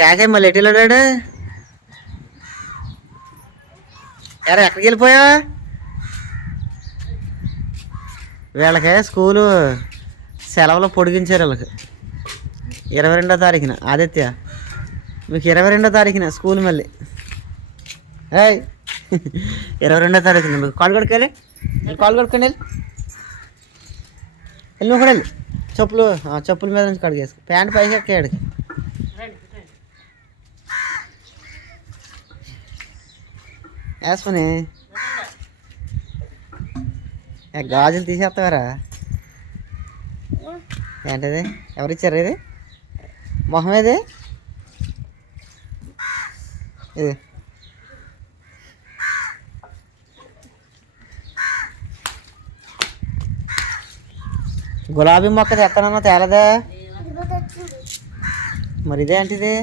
కేకే మళ్ళీ ఎటు వెళ్ళాడు? ఎరా ఎక్కడికి వెళ్ళిపోయా వీళ్ళకి స్కూలు సెలవులు పొడిగించారు వీళ్ళకి. ఇరవై రెండో తారీఖున ఆదిత్య. మీకు ఇరవై రెండో తారీఖున స్కూల్ మళ్ళీ. ఏయ్ ఇరవై రెండో తారీఖున మీకు కాల్ కొడుకోవాలి కాల్ కొడుకొని వెళ్ళి. వెళ్ళి నువ్వు కూడా వెళ్ళి. చెప్పులు ఆ, చెప్పుల మీద నుంచి కడిగేసుకో. ప్యాంట్ పైకి ఎక్కడికి వేసుకుని గాజులు తీసేస్తావారా? ఏంటిది? ఎవరిచ్చారు ఇది? మొహం ఏది? ఇది. గులాబీ మొక్క తెస్తానన్నా తేలదా. మరి ఇదేంటిది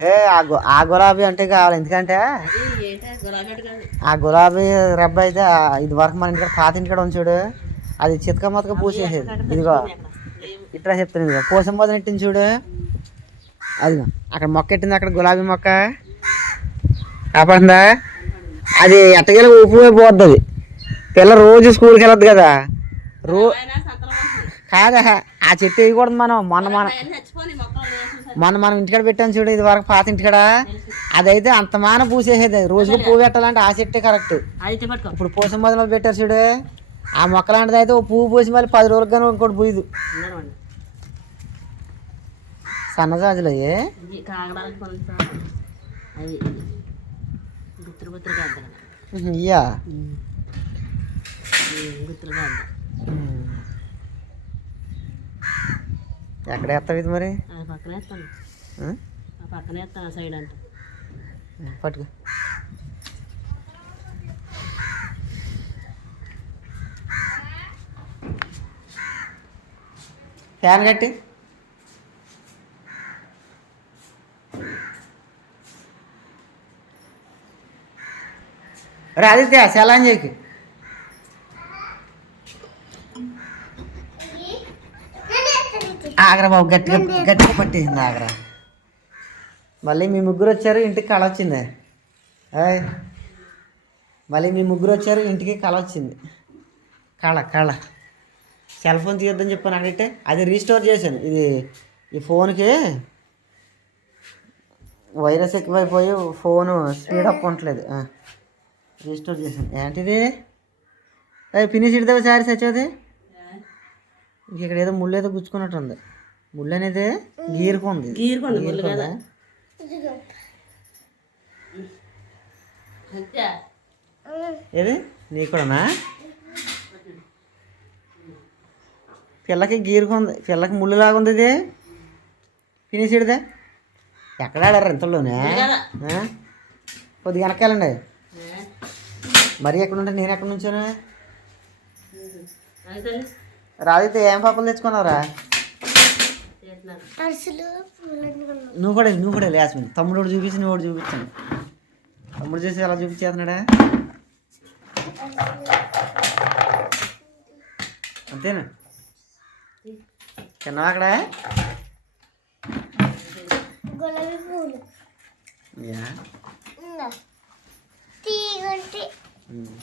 ఏ ఆ గు- ఆ గులాబీ అంటే కావాలి. ఎందుకంటే ఆ గులాబీ రబ్బ అయితే ఇది వరకు మన ఇంటికాడ పాత ఇంటికాడ ఉంచాడు అది చితక మొతక పూసేసేది. ఇదిగో. ఇట్లా చెప్తాను ఇదిగో. పూసం మొదలు నెట్టింది చూడు. అదిగో. అక్కడ మొక్క ఎట్టింది? అక్కడ గులాబీ మొక్క. కాపాడుతుందా అది ఎట్టగెల ఊపు పోద్ది. అది పిల్ల రోజు స్కూల్కి వెళ్ళొద్దు కదా. రో కాదా? ఆ చెట్టు వేయకూడదు మనం. మొన్న మనం మొన్న మనం ఇంటికాడ పెట్టాం చూడు ఇది వరకు పాత ఇంటికాడ. అదైతే అంత మాన పూసేసేది. రోజుకు పువ్వు పెట్టాలంటే ఆ చెట్టే కరెక్ట్. ఇప్పుడు పూసం మొదలు పెట్టారు చూడు ఆ మొక్క లాంటిది అయితే ఓ పువ్వు పూసి మళ్ళీ పది రోజులకు కానీ ఇంకోటి పూయదు. సన్నజాజులు అయ్యే. ఇయ్యా. ఎక్కడ వేస్తావు ఇది మరి? పక్కన వేస్తాను ఆ? ఆ పక్కన వేస్తాను సైడ్ అంటే పట్టుకో. ఫ్యాన్ కట్టి. రే ఆదిత్య సెలాన్ చేయకు. ఆగరా బాబు గట్టిగా గట్టిగా పట్టేసింది ఆగరా మళ్ళీ మీ ముగ్గురు వచ్చారు ఇంటికి కళ వచ్చింది. మళ్ళీ మీ ముగ్గురు వచ్చారు ఇంటికి కళ వచ్చింది. కళ కళ. సెల్ ఫోన్ తీయొద్దని చెప్పాను అక్కడంటే అది రీస్టోర్ చేశాను. ఇది ఈ ఫోన్కి వైరస్ ఎక్కువైపోయి ఫోను స్పీడ్ అప్ ఉండట్లేదు. రీస్టోర్ చేశాను. ఏంటిది? ఫినిష్ ఇడతావు సారి సచ్చోది ఇక్కడ ఏదో ముళ్ళు ఏదో గుచ్చుకున్నట్టు ఉంది ముళ్ళు అనేది గీరుకుంది? గీరుకుంది ముళ్ళు కదా. గీరుకుందా? ఏది? నీ కూడానా పిల్లకి గీరుకుంది. పిల్లకి ముళ్ళు లాగుంది ఇది. ఫినిష్ ఇడిదే ఎక్కడ ఆడారు ఇంతలోనే? కొద్దిగా వెనకాలండి మరి ఎక్కడ ఉంటే నేను ఎక్కడ నుంచాను? రాదితే ఏం పాపలు తెచ్చుకున్నావురా? నువ్వు కూడా నువ్వు కూడా లేస్మిన్ తమ్ముడు ఒకటి చూపించి నువ్వు ఒకటి చూపించాను తమ్ముడు చూసి ఎలా చూపించేస్తున్నాడా? అంతేనా? తిన్నావా అక్కడ?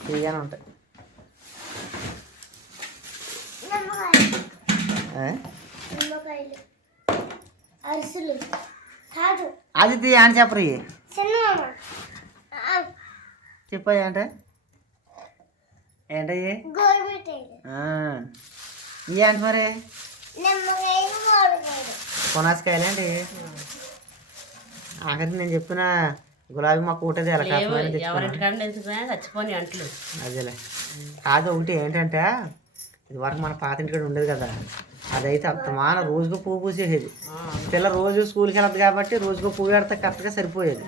తీయగానే ఉంటాయి. అరిసెలు కాదు అది తీ అని చెప్పరు చెప్పాయి అంటే? ఏంటయ్యి? ఇవి ఏంటి మరి? కొనాసకాయలు ఏంటి? ఆఖరికి నేను చెప్పిన గులాబీ మొక్క ఒకటేది చచ్చిపోని అంట్లు. అదేలే. కాదు ఒకటి ఏంటంటే ఇది వరకు మన పాత ఇంటికాడ ఉండేది కదా. అదైతే అంత మాన రోజుకు పువ్వు పూసేసేది. పిల్ల రోజు స్కూల్కి వెళ్ళదు కాబట్టి రోజుకు పువ్వు పెడితే కరెక్ట్గా సరిపోయేది.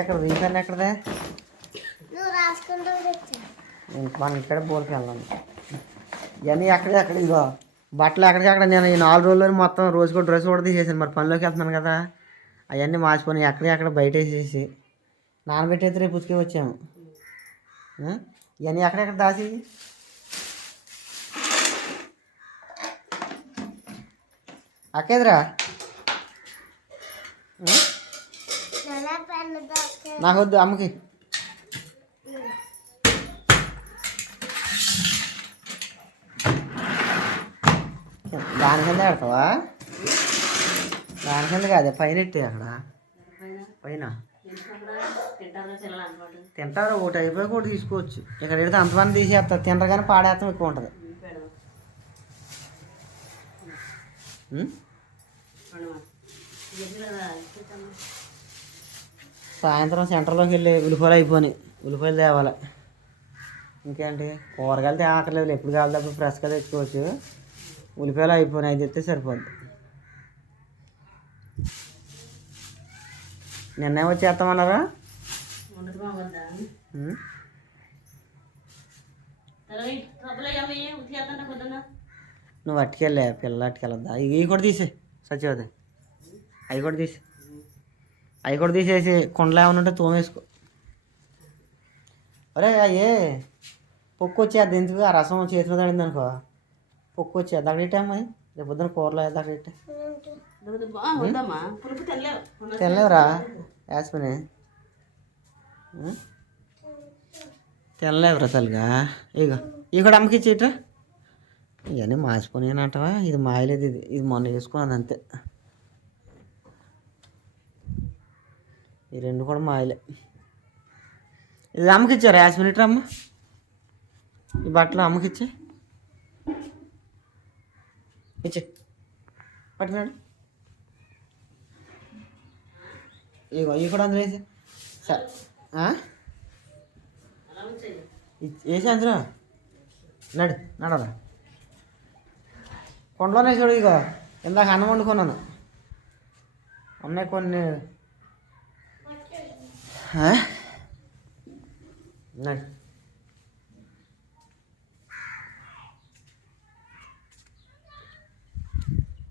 ఎక్కడ రీఫెన్ ఎక్కడదే? మనం ఇక్కడ బోర్కి వెళ్దాం. ఇవన్నీ ఎక్కడే అక్కడ ఇదిగో బట్టలు ఎక్కడికక్కడ నేను ఈ నాలుగు రోజుల్లో మొత్తం రోజుకో డ్రెస్ కూడా తీసేసాను. మరి పనిలోకి వెళ్తున్నాను కదా. అవన్నీ మార్చిపోయి ఎక్కడే అక్కడ బయట వేసేసి నానబెట్టయితే రేపు ఉతికే వచ్చాము ఇవన్నీ ఎక్కడెక్కడ దాసి? అక్కేదిరా? నాకు వద్దు అమ్మకి. దాని కింద పెడతావా? దాని కింద కాదే పైన ఎట్టి అక్కడ. పైన. తింటారా తింటారు ఒకటి అయిపోయి ఒకటి తీసుకోవచ్చు. ఇక్కడ పెడితే అంతమంది తీసేస్తారు తినరు కానీ పాడేస్తాం ఎక్కువ ఉంటుంది. సాయంత్రం సెంటర్లోకి వెళ్ళి ఉల్లిపాయలు అయిపోయినాయి. ఉల్లిపాయలు తేవాలి. ఇంకేంటి? కూరగాయలు తేవక్కర్లేదు ఎప్పుడు కావాలి అప్పుడు ఫ్రెష్గా తెచ్చుకోవచ్చు. ఉల్లిపాయలు అయిపోయినాయి. అది తెస్తే సరిపోద్ది. నిన్నే వచ్చేస్తామన్నారా నువ్వు అట్టుకెళ్ళే పిల్ల అట్టుకెళ్ళద్దా ఇవి కూడా తీసే సచివది అవి కూడా తీసే అవి కూడా తీసేసి కుండలు ఏమైనా ఉంటే తోమేసుకో. అరే అయ్యే పొక్కు వచ్చేది ఎందుకు? ఆ రసం చేతి మీద పడింది అనుకో. పొక్కు వచ్చేది అక్కడ ఇట్టమ్మా రేపు పొద్దున కూరలో వేద్దాం అక్కడ ఇట్టే బాగుందమ్మా పులుపు తెల్లేవు. తినలేవురా యాస్మిని. ఉం? తినలేవురా తల్లిగా. ఇగో ఇవి కూడా అమ్మకి ఇచ్చేట్రా ఇవన్నీ మాసిపోయినాయంటవా ఇది మాయలేదు ఇది. ఇది మొన్న వేసుకున్నది అంతే. ఈ రెండు కూడా మాయలే. ఇది అమ్మకి ఇచ్చారా యాస్మిన్ అమ్మ. ఈ బట్టలు అమ్మకి ఇచ్చే. ఇచ్చే. పట్టుకున్నాడు ఇగో ఇవి కూడా అందులో సరే. ఆ? అలా నడు నడరా. కొండలోనే చూడు ఇగో ఇందాక అన్నం వండుకున్నాను. ఉన్నాయి కొన్ని. నడు.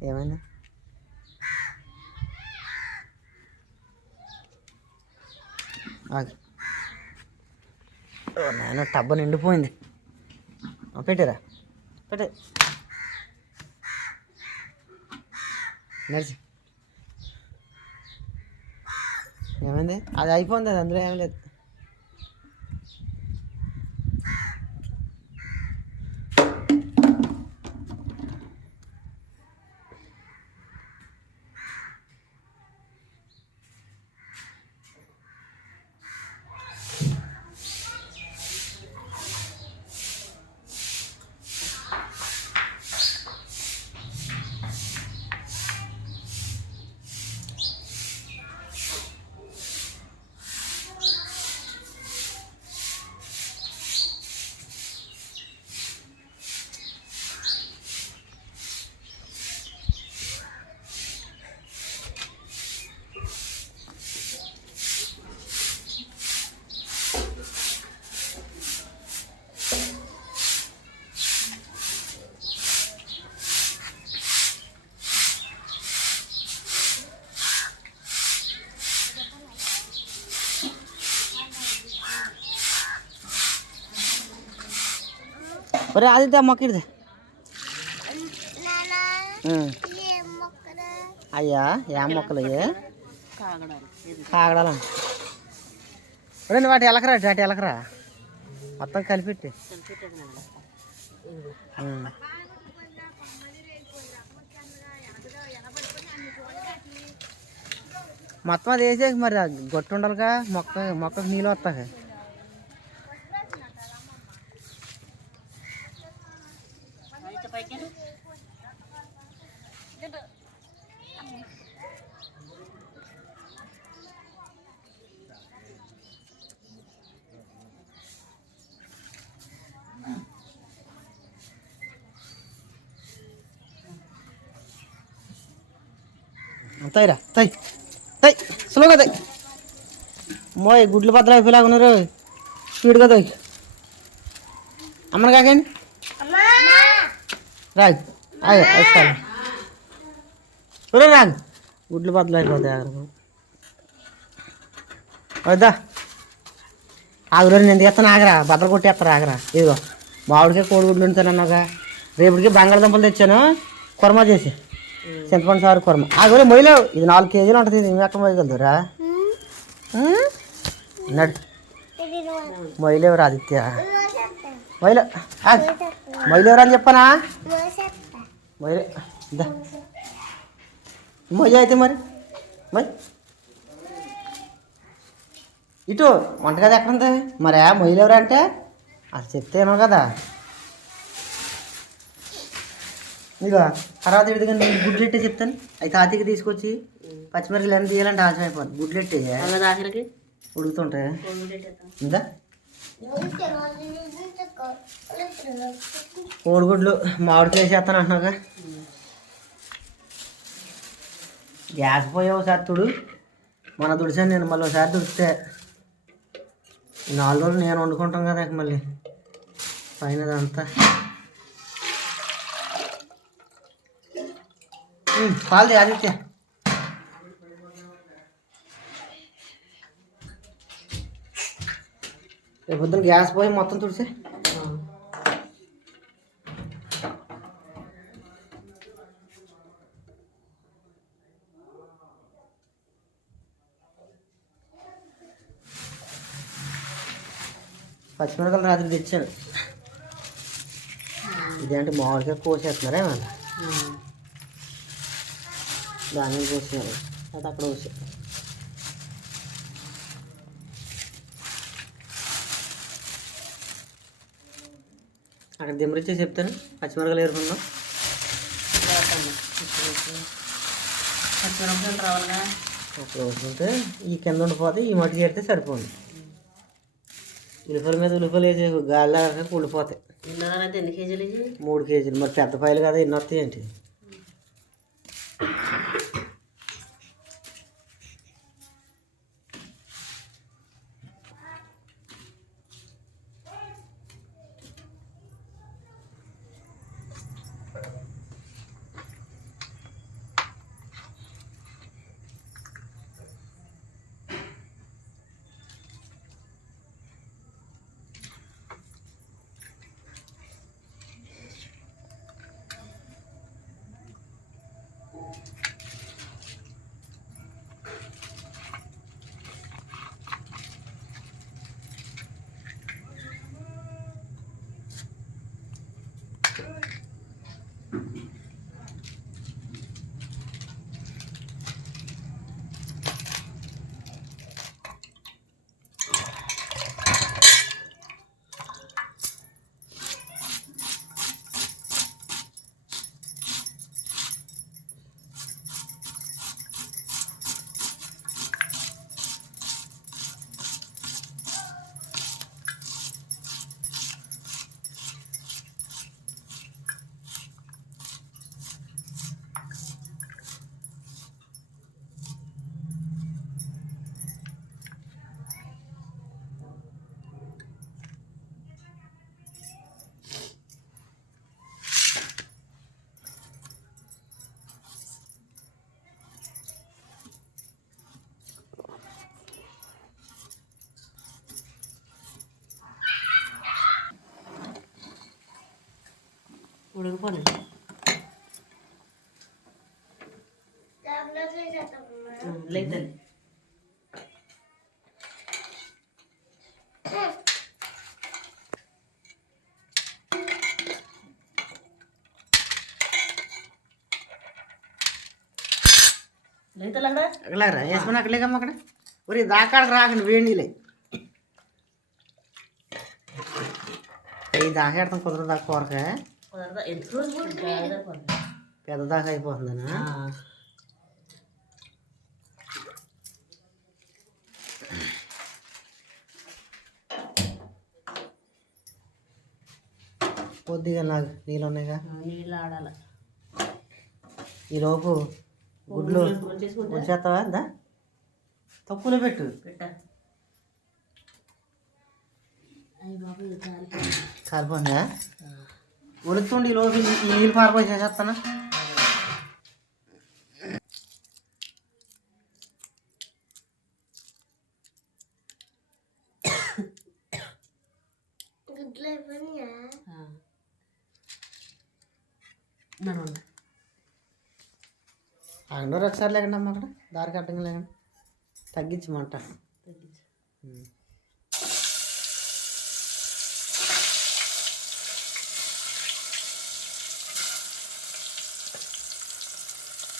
ఏమైంది? నేను ఓ టబ్బు నిండిపోయింది. పెట్టారా. పెట్టే. నడిచి. ఏమైంది? అది అయిపోయింది అది అందులో ఏం లేదు. ఒరే ఆదిత్య మొక్కిడిదే. అయ్యా ఏం మొక్కలు అయ్యే కాగడాలు. నువ్వు అటు ఎలకరా అటు ఎలకరా? మొత్తం కలిపెట్టి. మొత్తం అది వేసేసి మరి గొట్టు ఉండాలిగా మొక్క మొక్కకు నీళ్ళు వస్తాయి. తైరా తై తై స్లోగా తై. మోయ్ గుడ్లు బద్దలు అయిపోయేలాగా ఉన్నారు. స్పీడ్గా తై. అమ్మని కాకండి. రాయ్ అయ్యో వస్తాను ఒరే రాగు గుడ్లు బద్దలు అయిపోతాయి వద్దా ఆగురు నేను తీస్తాను ఆగరా బద్దలు కొట్టేస్తారు ఆగరా. ఇదిగో మామిడికాయ కోడిగుడ్లు ఉంటానన్నాగా రేపటికి బంగాళదుంపలు తెచ్చాను. కుర్మా చేసి. చింతపండు సారు కూర అది మొయ్యలేవు ఇది నాలుగు కేజీలు ఉంటుంది ఇది ఎక్కడ మొయ్యగలుగుతారా నడు. మొయ్యలేవురా ఆదిత్య. మొయ్యలే. మొయ్యలేవురా అని చెప్పనా? మొయ్యలే. మొయ్య అయితే మరి. మరి ఇటు వంటగది ఎక్కడ ఉంది మరి మొయ్యలేవురా అంటే? అది చెప్తేనో కదా. ఇదిగో తర్వాత విధంగా నేను గుడ్లెట్టే చెప్తాను. అయితే తాతకి తీసుకొచ్చి పచ్చిమిరపకాయలు ఎంత తీయాలంటే ఆశ అయిపోద్ది. గుడ్లెట్టే ఉడుకుతుంటాయి? ఇందా? కోడిగుడ్లు మామిడికాయ చేస్తాను అంటున్నాగా గ్యాస్ పోయి ఒకసారి తుడు. మన తుడిచాను నేను మళ్ళీ ఒకసారి తుడిస్తే నాలుగు రోజులు నేను వండుకుంటాం కదా ఇక మళ్ళీ. పైన అదంతా ఉమ్, పాలు ఆదిత్య రేపు పొద్దున్న గ్యాస్ పోయి మొత్తం తుడిసే పచ్చిమిరపకాయలు రాత్రి తెచ్చాను ఇదేంటి మామిడికాయ కోసేస్తున్నారే మన దాన్ని కోసేయాలి అది అక్కడ కోసే అక్కడ దిమ్మరిచ్చే చెప్తాను. పచ్చిమిరపకాయలు ఏరుకుందాం పచ్చిమిరపకాయలు రావాలిగా అప్పుడు ఈ కింద ఉండిపోతే ఈ మట్టి చేరితే సరిపోతుంది ఉల్లిపాయల మీద ఉల్లిపాయలు వేసి గాలి ఇన్నరైతే ఎన్ని కేజీలు మూడు కేజీలు. మరి పెద్ద పాయలు కదా ఎన్ని వస్తాయి ఏంటి? ఉడికిపోయి లేదు లేదు అక్కడ అక్కడరా వేసుకుని అక్కడలేకమ్మ అక్కడ ఒరే దాకాడకు రాకండి వేడి నీళ్ళే ఈ దాకా ఎడతాం కుదరదు దాకా కూరక కుదరదా ఎందుకు జాగ్రత్త పడు. పెద్ద దాకా అయిపోతుందనా. కొద్దిగా నాకు నీళ్ళు ఉన్నాయిగా నీళ్ళు ఆడాలి. ఈ లోపు గుడ్లు వచ్చేస్తావా దా. తక్కువలో పెట్టు. పెట్ట. ఈ లోపు ఈ నీళ్ళు పారిపోయి చేసేస్తానా. ఆగండి ఒకసారి లేకండి అమ్మ అక్కడ. దారి కట్టంగా లేకండి. తగ్గించమంట. తగ్గించు.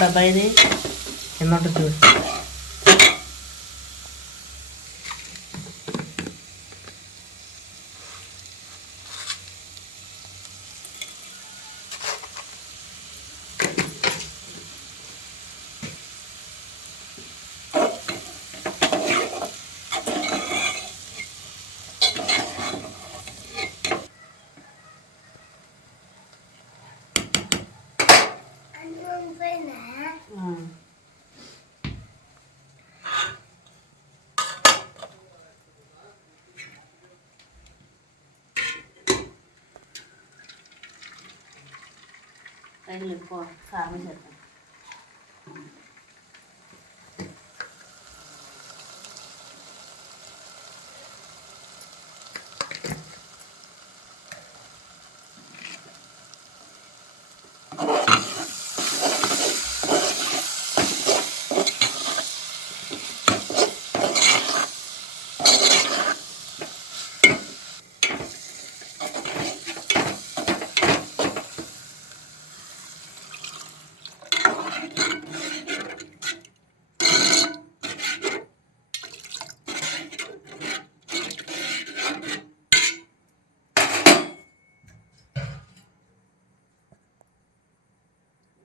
డబ్బా ఇది కింద ఉంటుంది తగిలి ఎక్కువ కారం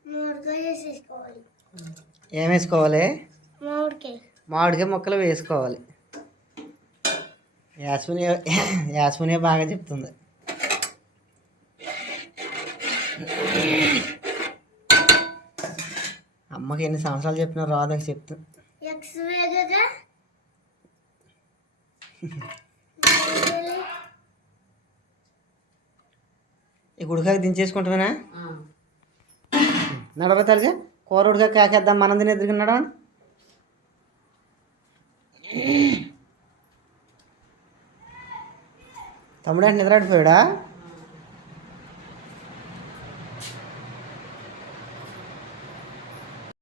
మామిడికాయ వేసేసుకోవాలి ఏం వేసుకోవాలి? మామిడికాయ. ముక్కలు వేసుకోవాలి. యాస్మిని యాస్మిని బాగా చెప్తుంది. అమ్మకి ఎన్ని సంవత్సరాలు చెప్పినా రాదని చెప్తు. ఎక్స్ వేగగా. ఈ గుడికాయ దించేసుకుంటామేనా నడవ తల్లి. కూర కాకేద్దాం మనం తిని ఎదురుగా తమ్ముడు అంటే